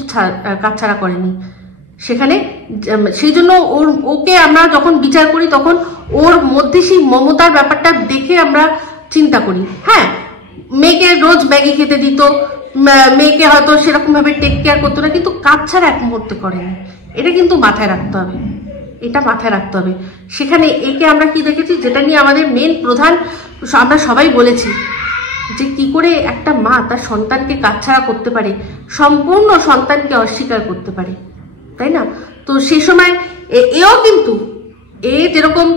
কাটছাড়া করেনি সেখানে। সেই জন্য ওকে আমরা যখন বিচার করি তখন ওর মধ্যে সেই মমতার ব্যাপারটা দেখে আমরা চিন্তা করি। হ্যাঁ, মেয়েকে রোজ ম্যাগি খেতে দিত, মেয়েকে হয়তো সেরকম ভাবে টেক কেয়ার করতো না, কিন্তু কাটছাড়া এক মুহূর্তে করেনি। এটা কিন্তু মাথায় রাখতে হবে। সেখানে একে আমরা কি দেখেছি, যেটা নিয়ে আমাদের মেন প্রধান আমরা সবাই বলেছি যে কি করে একটা মা তার সন্তানকে কাটছাড়া করতে পারে, সম্পূর্ণ সন্তানকে অস্বীকার করতে পারে, তাই না? তো সেই সময় এও কিন্তু এ যেরকম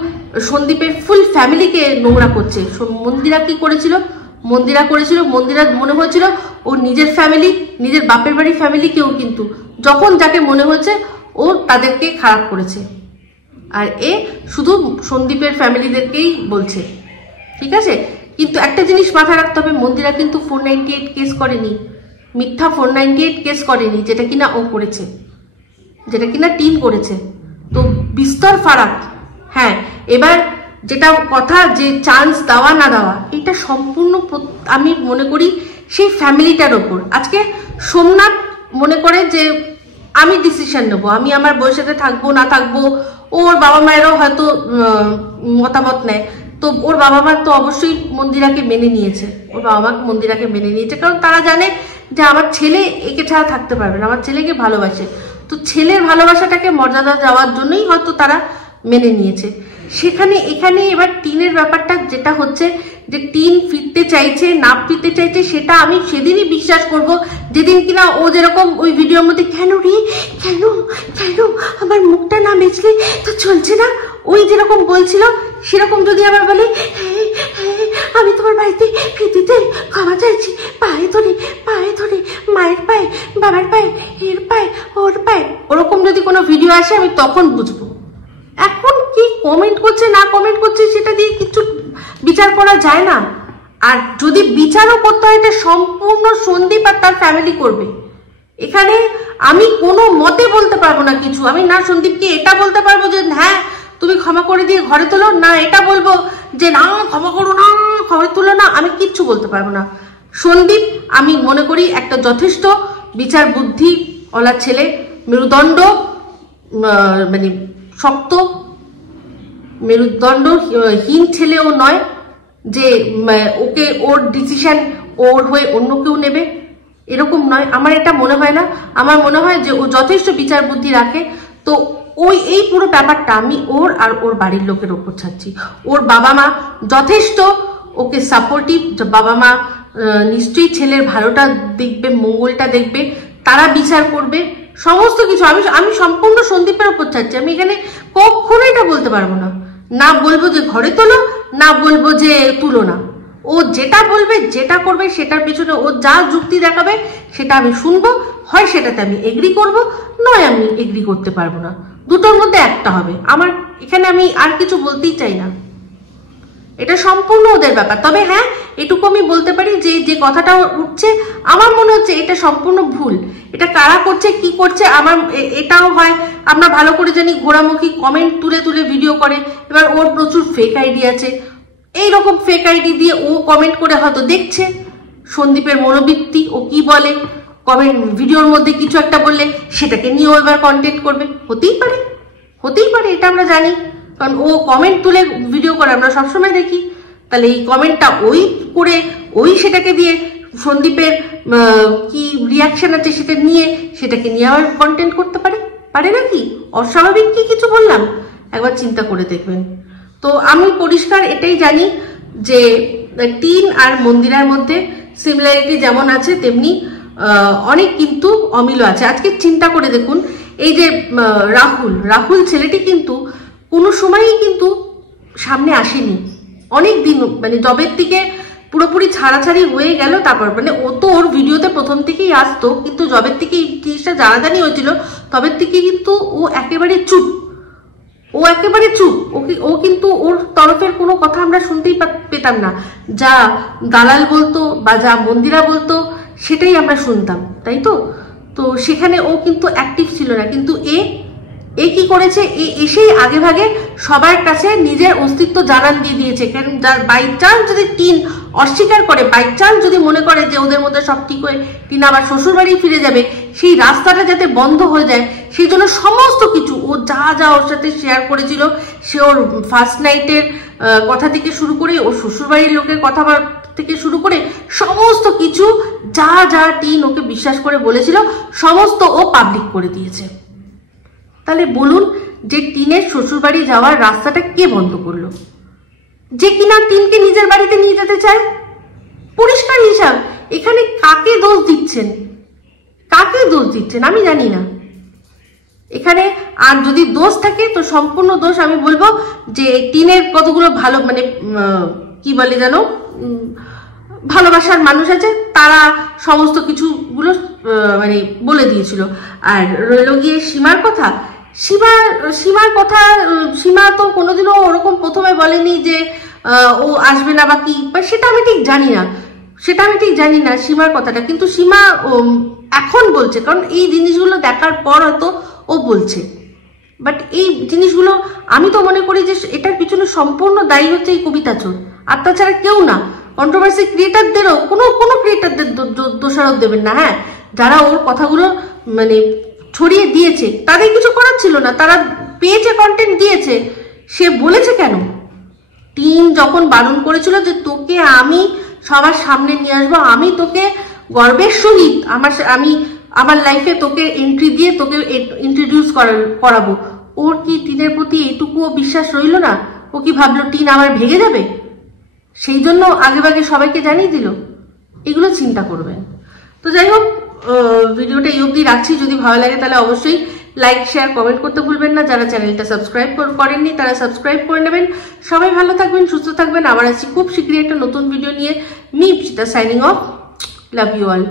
সন্দীপের ফুল ফ্যামিলিকে নোংরা করছে, মন্দিরা কি করেছিল, মন্দিরা মনে হয়েছিল ও নিজের ফ্যামিলি, নিজের বাপের বাড়ির ফ্যামিলিকেও কিন্তু যখন যাকে মনে হয়েছে ও তাদেরকে খারাপ করেছে। আর এ শুধু সন্দীপের ফ্যামিলিদেরকেই বলছে, ঠিক আছে। কিন্তু একটা জিনিস মাথায় রাখতে হবে, মন্দিরা কিন্তু 498 কেস করেনি, মিথ্যা 498 কেস করেনি, যেটা কিনা ও করেছে, যেটা কিনা টিন করেছে। তো বিস্তর ফারাক। হ্যাঁ, এবার যেটা কথা যে চান্স দেওয়া না দেওয়া, এটা সম্পূর্ণ আমি মনে করি সেই ফ্যামিলিটার ওপর। আজকে সোমনাথ মনে করে যে আমি ডিসিশন নেবো, আমি আমার বউয়ের সাথে থাকবো না থাকবো, ওর বাবা মায়েরও হয়তো মতামত নেয়, তো ওর বাবা মা তো অবশ্যই মন্দিরাকে মেনে নিয়েছে, ওর বাবা মা মন্দিরাকে মেনে নিয়েছে, কারণ তারা জানে যে আমার ছেলে একে ছাড়া থাকতে পারবে না, আমার ছেলেকে ভালোবাসে। তো ছেলের ভালোবাসাটাকে মর্যাদা দেওয়ার জন্যই হয়তো তারা মেনে নিয়েছে। এখানে এবার টিনের ব্যাপারটা যেটা হচ্ছে যে টিন ফিরতে চাইছে না ফিরতে চাইছে, সেটা আমি সেদিনই বিশ্বাস করব যেদিন কিনা ও যেরকম ওই ভিডিওর মধ্যে কেন রে কেন কেন আমার মুখটা না বেচলে তো চলছে না, ওই যেরকম বলছিল সেরকম যদি আবার বলে আমি তোমার বাড়িতে ফিরতে ক্ষমা চাইছি, পায়ে ধরে মায়ের পায়ে, বাবার পায়ে, এর পায়ে, ওর পায়ে, ওরকম যদি কোনো ভিডিও আসে আমি তখন বুঝবো। এখন কি কমেন্ট করছে না কমেন্ট করছে সেটা দিয়ে কিছু বিচার করা যায় না। আর যদি বিচারও করতে হয় এটা সম্পূর্ণ সন্দীপ আর তার ফ্যামিলি করবে। এখানে আমি কোনো মতে বলতে পারবো না কিছু, আমি না সন্দীপকে এটা বলতে পারবো যে হ্যাঁ তুমি ক্ষমা করে দিয়ে ঘরে তোলো, না এটা বলবো যে না ক্ষমা করো না ঘরে তোলো না, আমি কিচ্ছু বলতে পারবো না। সন্দীপ আমি মনে করি একটা যথেষ্ট বিচার বুদ্ধি ওলা ছেলে, মেরুদণ্ড মানে শক্ত মেরুদণ্ডহীন ছেলেও নয় যে ওকে ওর ডিসিশন ওর হয়ে অন্য কেউ নেবে, এরকম নয়। আমার এটা মনে হয় না, আমার মনে হয় যে ও যথেষ্ট বিচার বুদ্ধি রাখে। তো এই পুরো ব্যাপারটা আমি ওর আর ওর বাড়ির লোকের ওপর ছাড়ছি। ওর বাবা মা যথেষ্ট ওকে সাপোর্টিভ, বাবা মা নিশ্চয়ই ছেলের ভালোটা দেখবে, মঙ্গলটা দেখবে, তারা বিচার করবে সমস্ত কিছু। আমি সম্পূর্ণ সন্দীপের ওপর ছাড়ছি, আমি এখানে কখনো এটা বলতে পারবো না, না বলবো যে ঘরে তোলো, না বলবো যে তুলো না। ও যেটা বলবে যেটা করবে সেটার পেছনে ও যা যুক্তি দেখাবে সেটা আমি শুনবো, হয় সেটাতে আমি এগ্রি করব, নয় আমি এগ্রি করতে পারবো না, দুটোর মধ্যে একটা হবে। আমার এখানে আমি আর কিছু বলতেই চাই না, এটা সম্পূর্ণ ওদের ব্যাপার। তবে হ্যাঁ এটুকু আমি বলতে পারি যে যে কথাটা উঠছে আমার মনে হচ্ছে এটা সম্পূর্ণ ভুল। এটা কারা করছে কি করছে আমার এটাও হয় আমরা ভালো করে জানি, ঘোরামুখী কমেন্ট তুলে তুলে ভিডিও করে। এবার ওর প্রচুর ফেক আইডি আছে, এইরকম ফেক আইডি দিয়ে ও কমেন্ট করে হয়তো দেখছে সন্দীপের মনোবৃত্তি, ও কি বলে কমেন্ট ভিডিওর মধ্যে কিছু একটা বললে সেটাকে নিয়ে ও এবার কন্টেন্ট করবে, হতেই পারে, এটা আমরা জানি, কারণ ও কমেন্ট তুলে ভিডিও করে আমরা সবসময় দেখি। তাহলে এই কমেন্টটা ওই করে ওই সেটাকে দিয়ে সন্দীপের কি রিয়াকশন আছে সেটা নিয়ে সেটাকে নিয়ে আবার কন্টেন্ট করতে পারে নাকি? অস্বাভাবিক কি কিছু বললাম? একবার চিন্তা করে দেখবেন। তো আমি পরিষ্কার এটাই জানি যে টিন আর মন্দিরার মধ্যে সিমিলারিটি যেমন আছে তেমনি অনেক কিন্তু অমিল আছে। আজকে চিন্তা করে দেখুন, এই যে রাহুল ছেলেটি কিন্তু কোনো সময়ই কিন্তু সামনে আসেনি, অনেক দিন মানে জবের থেকে পুরোপুরি ছাড়াছাড়ি হয়ে গেল। তারপর মানে ও তো ওর ভিডিওতে প্রথম থেকেই আসতো, কিন্তু জবের থেকে এই জিনিসটা জানাজানি হয়েছিল তবের থেকে কিন্তু ও একেবারে চুপ, ও কিন্তু ওর তরফের কোনো কথা আমরা শুনতেই পেতাম না। যা দালাল বলতো বা যা মন্দিরা বলতো সেটাই আমরা শুনতাম, তাই তো? তো সেখানে ও কিন্তু অ্যাক্টিভ ছিল না। কিন্তু এ কি করেছে, এসেই আগে ভাগে সবার কাছে নিজের অস্তিত্ব জানান দিয়ে দিয়েছে। কারণ বাই চান্স যদি টিন অস্বীকার করে, বাই চান্স যদি মনে করে যে ওদের মধ্যে সব ঠিক হয়ে টিন আবার শ্বশুর বাড়ি ফিরে যাবে, সেই রাস্তাটা যাতে বন্ধ হয়ে যায় সেই জন্য সমস্ত কিছু ও যা ওর সাথে শেয়ার করেছিল, সে ওর ফার্স্ট নাইটের কথা থেকে শুরু করে ওর শ্বশুরবাড়ির লোকের কথা থেকে শুরু করে সমস্ত কিছু যা টিন ওকে বিশ্বাস করে বলেছিল সমস্ত ও পাবলিক করে দিয়েছে। তাহলে বলুন যে টিনের শ্বশুরবাড়ি যাওয়ার রাস্তাটা কে বন্ধ করলো? যে কিনা টিনকে নিজের বাড়িতে নিয়ে যেতে চায়। পরিষ্কার হিসাব। এখানে কাকে দোষ দিচ্ছেন আমি জানি না। এখানে আর যদি দোষ থাকে তো সম্পূর্ণ দোষ আমি বলবো যে টিনের কতগুলো ভালো মানে কি বলে জানো ভালোবাসার মানুষ আছে, তারা সমস্ত কিছুগুলো মানে বলে দিয়েছিল। আর রইল গিয়ে সীমার কথা, সীমার কথা সীমা তো কোনোদিনও ওরকম প্রথমে বলেনি যে ও আসবে না বা কি, সেটা আমি ঠিক জানি না সীমার কথাটা, কিন্তু সীমা এখন বলছে, কারণ এই জিনিসগুলো দেখার পর হয়তো ও বলছে। বাট এই জিনিসগুলো আমি তো মনে করি যে এটার পিছনে সম্পূর্ণ দায়ী হচ্ছে এই কবিতা চোর, আর তাছাড়া কেউ না। কন্ট্রোভার্সি ক্রিয়েটারদেরও কোনো ক্রিয়েটারদের দোষারোপ দেবেন না। হ্যাঁ, যারা ওর কথাগুলো মানে ছড়িয়ে দিয়েছে তাদের কিছু করার ছিল না, তারা পেয়েছে, কন্টেন্ট দিয়েছে। সে বলেছে কেন? টিম যখন বারণ করেছিল যে তোকে আমি সবার সামনে নিয়ে আসবো, আমি তোকে গর্বের সহিত আমার লাইফে তোকে এন্ট্রি দিয়ে তোকে ইন্ট্রোডিউস করাবো, ওর কি টিনের প্রতি এইটুকুও বিশ্বাস রইল না? ও কি ভাবলো টিন আবার ভেঙে যাবে? সেই জন্য আগেভাগে সবাইকে জানিয়ে দিল। এগুলো চিন্তা করবেন। তো যাই হোক, ভিডিওটা এই অবধি রাখছি। যদি ভালো লাগে তাহলে অবশ্যই লাইক শেয়ার কমেন্ট করতে ভুলবেন না। যারা চ্যানেলটা সাবস্ক্রাইব করেননি তারা সাবস্ক্রাইব করে নেবেন। সবাই ভালো থাকবেন, সুস্থ থাকবেন। আবার আসছি খুব শীঘ্রই একটা নতুন ভিডিও নিয়ে। Me Ipsita signing off. Love you all.